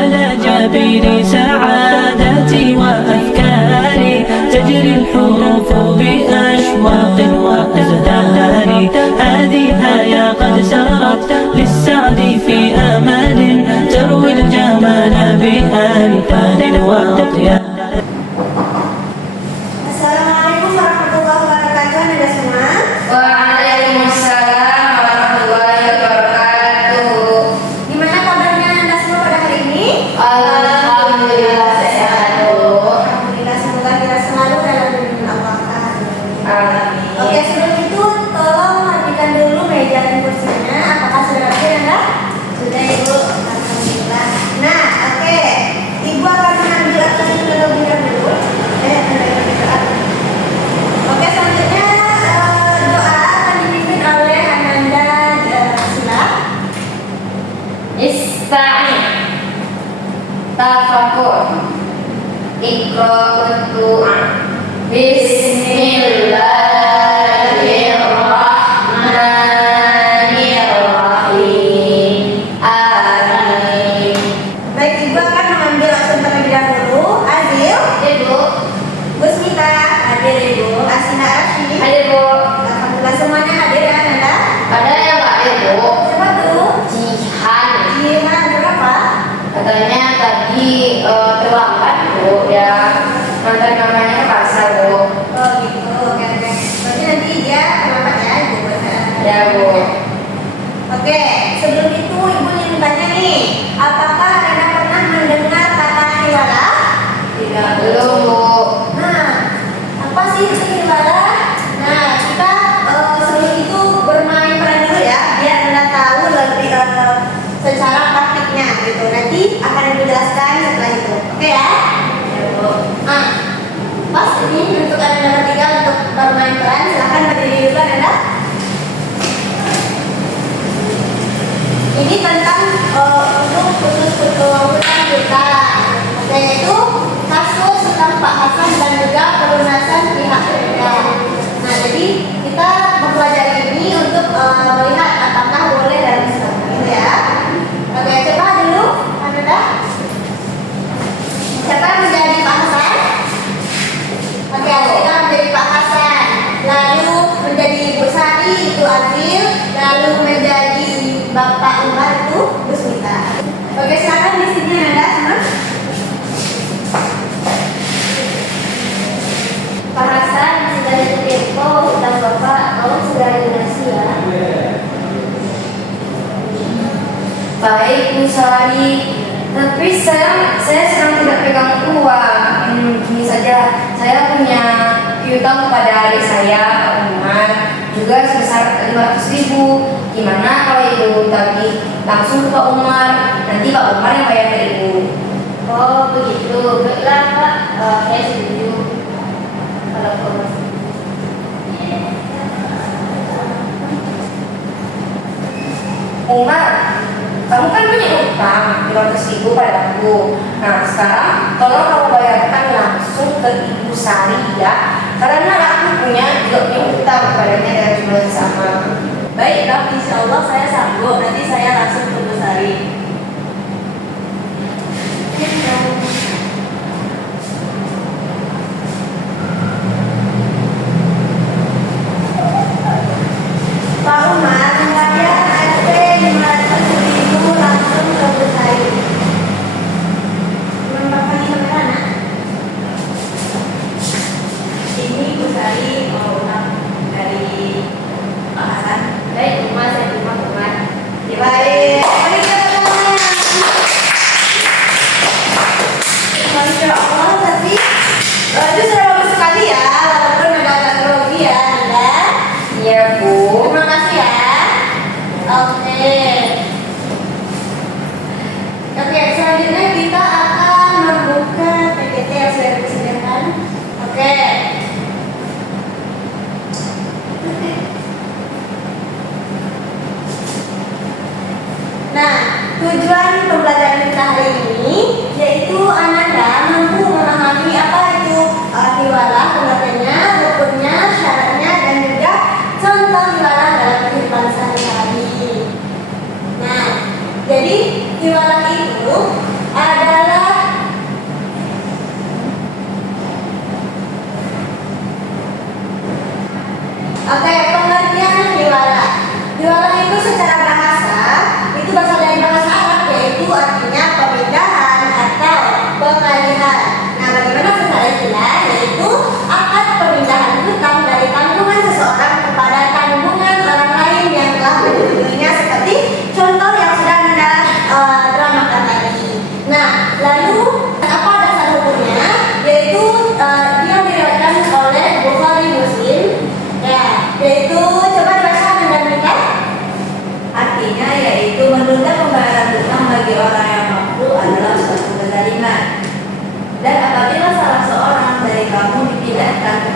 على جبين سعادتي وأفكاري، تجري الحروف بأشواق وأزدان. هذه يا قد سرت للسعد في أمان، تروي الجمال بألحان وأطيان. Assalamualaikum warahmatullahi wabarakatuh. Anda semua? Waalaikumsalam warahmatullahi wabarakatuh. Gimana kabarnya Anda semua pada hari ini? Alhamdulillah sehat, Bu. Alhamdulillah, semoga kita selalu dalam lindungan Allah. Amin. Oke, sebelum itu tolong rapikan dulu meja dan kursinya. Apakah sudah rapi Anda? Sudah, Ibu. Alhamdulillah. Nah, oke. Ibu akan mengambil atas terlebih dahulu. Oke, selanjutnya doa akan dipimpin oleh Ananda Sila. Ista'in, tafakur, iqra'ud du'a. Bismillahirrahmanirrahim. Amin. Baik, Ibu akan mengambil aksen terlebih dahulu. Adil, Ibu, Gusmita, hadir Ibu. Asina Arshi, hadir, Bu. alhamdulillah semuanya hadir ya Ananda. Ada yang nggak hadir, Bu? Siapa tuh? Jihan. Jihan berapa? Katanya tadi terlambat, Bu, ya ngantar mamanya ke pasar, Bu. Oh gitu, oke oke. Berarti nanti dia terlambat ya Ibu. Ya, Bu. Oke, sebelum itu Ibu ingin tanya nih, apakah Anda pernah mendengar kata hiwala? Tidak, belum, Bu. Nah, apa sih itu hiwala? Nah, kita sebelum itu bermain peran dulu ya, biar Anda tahu lebih secara praktiknya gitu. Nanti akan dijelaskan setelah itu. Oke ya? Ya, Bu. Nah, pas ini untuk Anda bertiga untuk bermain peran, silahkan berdiri dulu Anda. Ini tentang untuk khusus kepengurusan kita, yaitu kasus tentang Pak Hasan dan juga pelunasan pihak ketiga. Nah, jadi kita mempelajari ini untuk melihat apakah boleh dan Islam, gitu ya. Oke, coba dulu, Anda. Siapa yang menjadi Pak Hasan? Oke, kita menjadi Pak Hasan. Lalu menjadi Bu Sari itu Adil, lalu menjadi Bapak Umar itu Gusmita. Oke, silakan di sini Anda semua. Pak Hasan sudah diterima utang Bapak, kamu sudah lunasi ya? Baik, Bu Sari. Tapi saya sedang tidak pegang uang. Gini saja, saya punya piutang kepada adik saya, Pak Umar, juga sebesar 500.000. Gimana kalau Ibu tagih langsung ke Pak Umar? Nanti Pak Umar yang bayar ke Ibu. Oh begitu, baiklah Pak, saya setuju. Kalau kamu Umar, kamu kan punya utang 500.000 pada aku. Nah, sekarang tolong kamu bayarkan langsung ke Ibu Sari ya, karena aku juga punya utang kepadanya dari jumlah yang sama. Baiklah, insya Allah saya sanggup. Nanti saya langsung ke Bu Sari. Pak Umar membayar SP 500.000 langsung ke Bu Sari. Menambahkan sampai mana? Ini Bu Sari mau utang dari Pak Hasan. baik, Umar, saya terima Umar. Baik. Masya Allah, tapi itu sudah bagus sekali ya, walaupun ada agak grogi ya Anda. Iya, Bu. Terima kasih ya. Oke. Oke, selanjutnya kita akan membuka PPT yang sudah disediakan. Oke. Nah, tujuan pembelajaran kita hari ini yaitu Ananda mampu memahami apa itu hiwalah, pengertiannya, rukunnya, syaratnya, dan juga contoh hiwalah dalam kehidupan sehari-hari. Nah, jadi hiwalah itu ada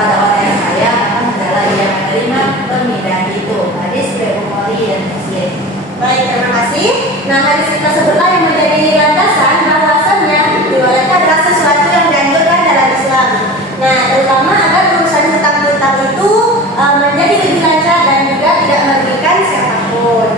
kepada orang yang kaya akan adalah yang menerima pemindahan itu. Hadis riwayat Bukhari dan Muslim. Baik, terima kasih. Nah, hadis tersebutlah yang menjadi landasan bahwasannya diwariskan adalah sesuatu yang dianjurkan dalam Islam. Nah, terutama agar urusan hutang piutang itu menjadi lebih lancar dan juga tidak merugikan siapapun.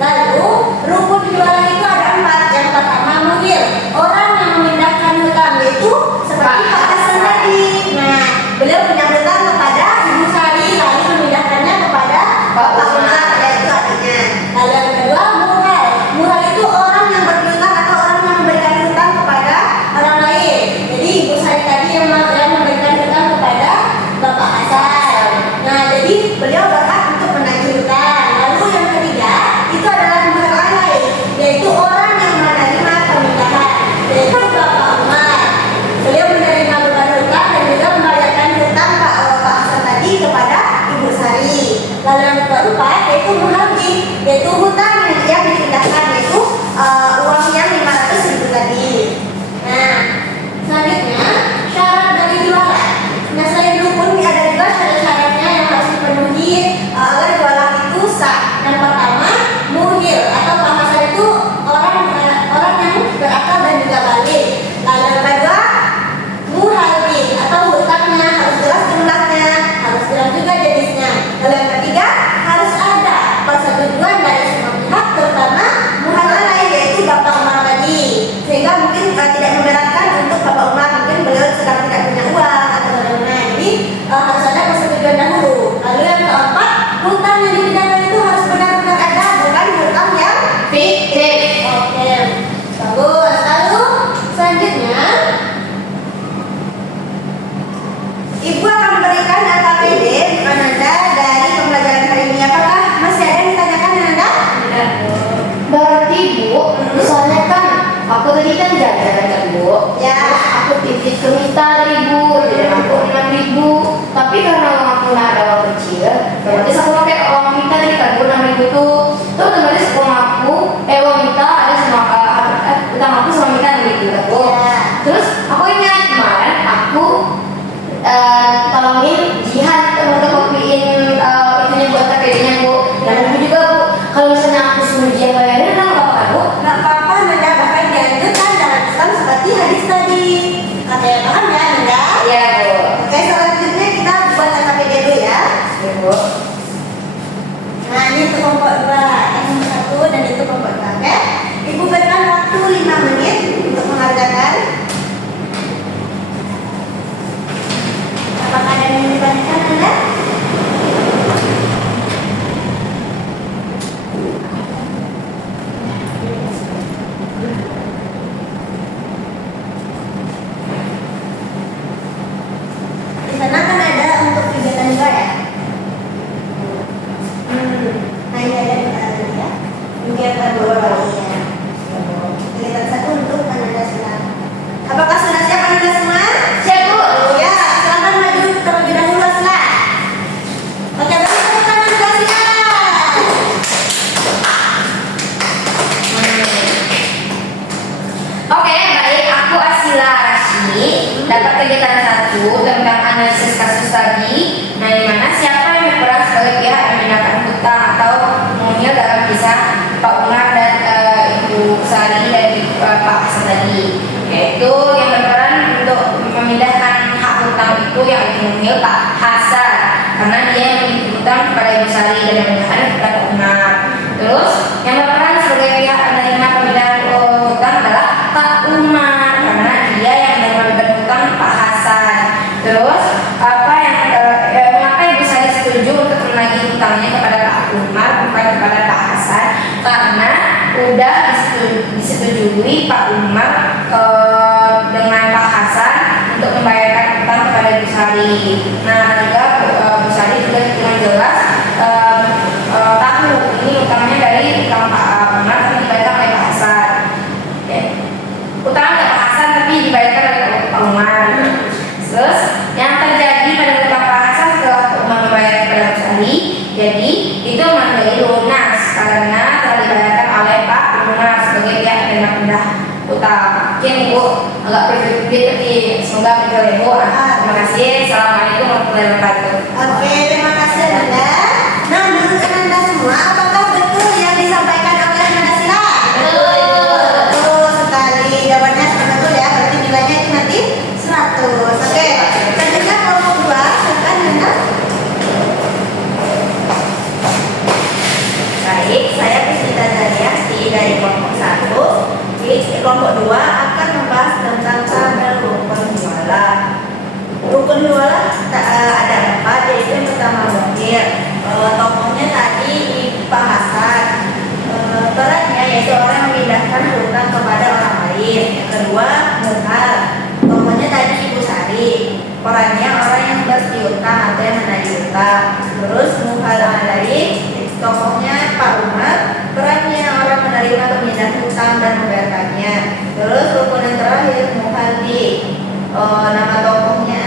Lalu, rukun jualan itu ada 4. Yang pertama, muhil. Orang yang memindahkan hutang itu seperti Pak Hasan tadi. Nah, beliau punya hutang kepada Ibu Sari, lalu memindahkannya kepada Bapak Umar, yaitu adiknya. Lalu yang kedua, muhal. Muhal itu orang yang berhutang atau orang yang memberikan hutang kepada orang lain. Jadi Ibu Sari tadi yang memberikan hutang kepada Bapak Hasan. Nah, jadi beliau berhak untuk menagih hutang. Lalu yang ketiga, itu adalah muhal orang lain, yaitu orang yang menerima pemindahan, yaitu Bapak Umar. Beliau menerima beban hutang dan juga membayarkan hutang Bapak Hasan tadi kepada Ibu Sari. Lalu yang keempat, yaitu muhal, yaitu hutang yang dipindahkan, yaitu uang yang 500.000 tadi. Nah, selanjutnya syarat dari jualan. Nah, selain rukun ada juga syarat-syaratnya yang harus dipenuhi agar jualan itu sah. Yang pertama, muhil atau bahasa itu orang yang berakal dan juga balik. Lalu yang kedua, muhalin atau hutangnya harus jelas jumlahnya, harus jelas juga jenisnya. Lalu yang ketiga, harus ada persetujuan dari semua pihak, terutama muhal lain, yaitu Bapak Umar tadi. Sehingga mungkin tidak memberatkan untuk Bapak Umar, mungkin beliau sedang tidak punya uang atau bagaimana. Jadi harus ada persetujuan dahulu. Lalu yang keempat, hutang yang dipindahkan itu harus benar-benar ada, bukan hutang yang fiktif. Oke, bagus. Lalu selanjutnya, Ibu akan memberikan LKPD Ananda dari pembelajaran hari ini. Apakah masih ada yang ditanyakan Ananda? Berarti Bu, misalnya kan aku tadi kan jajan kan Bu. Ya. Aku titip ke Mita dari Bu, jadi aku 6.000. Tapi karena uang aku nggak ada uang kecil, berarti aku pakai uang Mita tadi kan Bu 6.000 tuh. Tuh otomatis uang Mita ada sama utang aku sama Mita 6.000 Bu. Ya. Terus aku ingat kemarin aku tolongin Jihan untuk kopiin itunya buat KPD-nya Bu. Dan aku juga Bu, kalau misalnya aku suruh Jihan bayarin, nggak apa-apa Bu? Nggak apa-apa Ananda, bahkan dianjurkan dalam Islam seperti hadis tadi. Oke, paham ya Ananda? Iya Bu. Oke, selanjutnya kita buat LKPD dulu ya. Iya Bu. Nah, ini untuk kelompok 2, yang nomor 1 dan itu kelompok 2. Oke? Ibu berikan waktu 5 menit untuk mengerjakan. Apakah ada yang ditanyakan Anda? Di sana kan ada untuk kegiatan juga ya? Nah, ini ada ya. Kegiatan dua ya. Kegiatan 1 untuk Anda semua. Apakah sudah siap Anda semua? Siap Bu. Ya, silakan maju terlebih dahulu silakan. Oke, beri tepuk tangan juga silakan. Oke, baik. Aku Asila Rashmi dapat kegiatan 1 tentang analisis kasus tadi. Nah, di mana siapa yang berperan sebagai pihak yang memindahkan hutang atau muhil dalam kisah Pak Umar dan Ibu Sari dan Pak Hasan tadi. Yaitu yang berperan untuk memindahkan hak hutang itu yang muhil Pak Hasan, karena dia yang memiliki hutang kepada Ibu Sari dan yang memindahkan kepada Umar. Terus yang berperan sebagai pihak penerima pemindahan hutang adalah Pak Umar, karena dia yang menerima beban hutang Pak Hasan. Terus mengapa Ibu Sari setuju untuk menagih hutangnya kepada Pak Umar bukan kepada Pak Hasan? Karena udah disetujui Pak Umar dengan Pak Hasan untuk membayarkan hutang kepada Ibu Sari. Nah, juga Bu Sari juga dengan jelas tahu ini utangnya dari utang Pak Umar tapi dibayarkan oleh Pak Hasan. Utang dari Pak Hasan tapi dibayarkan oleh Pak Umar. Terus yang terjadi pada utang Pak Hasan setelah Pak Umar membayar kepada Bu Sari, jadi itu menjadi lunas karena telah dibayarkan oleh Pak Umar sebagai pihak penerima pindah hutang piutang. Mungkin Ibu agak pikir-pikir tapi semoga pikir Ibu. Terima kasih. Assalamualaikum warahmatullahi wabarakatuh. Oke, terima kasih Ananda. Nah, menurut Ananda semua, apakah betul yang disampaikan oleh Ananda Sila? Betul sekali. Jawabannya betul ya. Berarti nilainya itu nanti 100. Oke. Selanjutnya kelompok 2, silakan Ananda. Baik, saya Priscita Zariasti dari kelompok 1. Di kelompok 2 akan membahas tentang tabel rukun jualan. Rukun jualan ada 4, yaitu yang pertama mukir. Tokohnya tadi Pak Hasan. Perannya yaitu orang yang memindahkan hutang kepada orang lain. Yang kedua muhal. Tokohnya tadi Ibu Sari. Perannya orang yang berpiutang atau yang menagih hutang. Terus muhal dari tokohnya Pak Umar. Perannya orang menerima pemindahan hutang dan membayarkannya. Terus rukun yang terakhir muhaldi. Nama tokohnya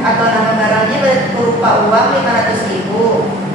atau nama barangnya berupa uang 500.000.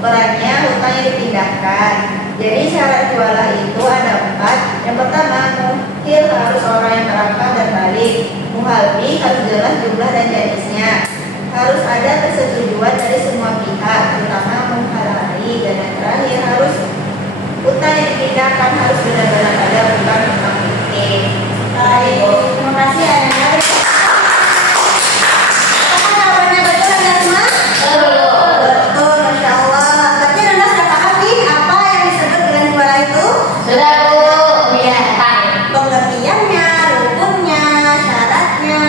Perannya hutang yang dipindahkan. Jadi syarat jualan itu ada 4. Yang pertama, muhil harus orang yang terakan dan balik. Muhaldi harus jelas jumlah dan jenisnya. Harus ada persetujuan dari semua pihak, terutama muhalari. Dan yang terakhir harus hutang yang dipindahkan harus benar-benar ada, bukan hutang fiktif. Baik, terima kasih Ananda. Apakah jawabannya betul Anda semua? Betul, Masya Allah. Berarti Anda sudah paham nih apa yang disebut dengan jualan itu? Sudah Bu, ya. Pengertiannya, rukunnya, syaratnya.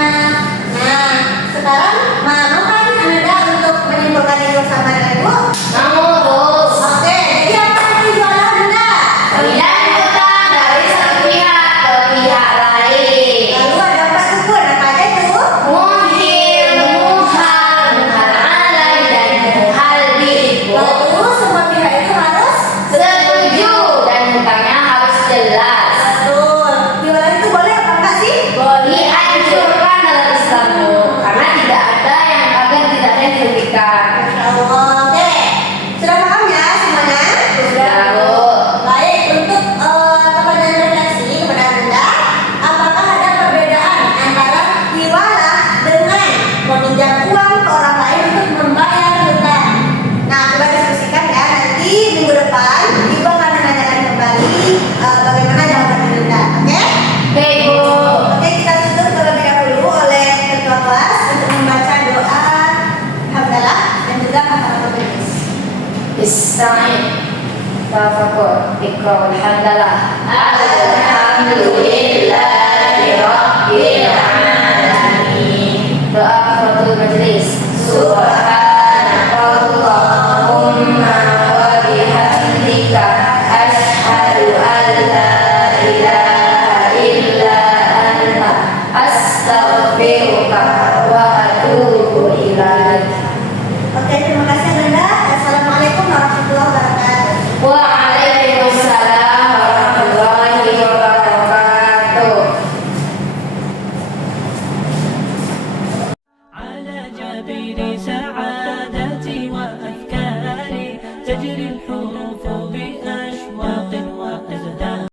Nah, sekarang mau kan Anda untuk menyimpulkan itu sama dengan Ibu? Mau Bu. Oke, jadi apa itu jualan Anda? Pemindahan hutang dari satu pihak ke pihak lain. Lalu ada 4 rukun, apa aja itu? Mungkin, muhal, muhal alai, dan muhal bibu. Lalu semua pihak itu harus Setuju dan hutangnya harus jelas. betul. Jualan itu boleh apa enggak sih? Dianjurkan dalam Islam Bu, karena tidak ada yang agar tidaknya dirugikan. Masya Allah. Oke, sudah paham ya semuanya? Sudah Bu. Baik, untuk pertanyaan refleksi kepada Anda, apakah ada perbedaan antara hiwalah dengan meminjam uang ke orang lain untuk membayar hutang? Nah, coba diskusikan ya. Nanti minggu depan Ibu akan menanyakan kembali bagaimana jawaban Anda. Oke? Oke Bu. Oke, kita tutup terlebih dahulu oleh ketua kelas untuk membaca doa hamdalah dan juga kafaratul majelis. Bismillah. Tafakur. Ikra. Alhamdulillah.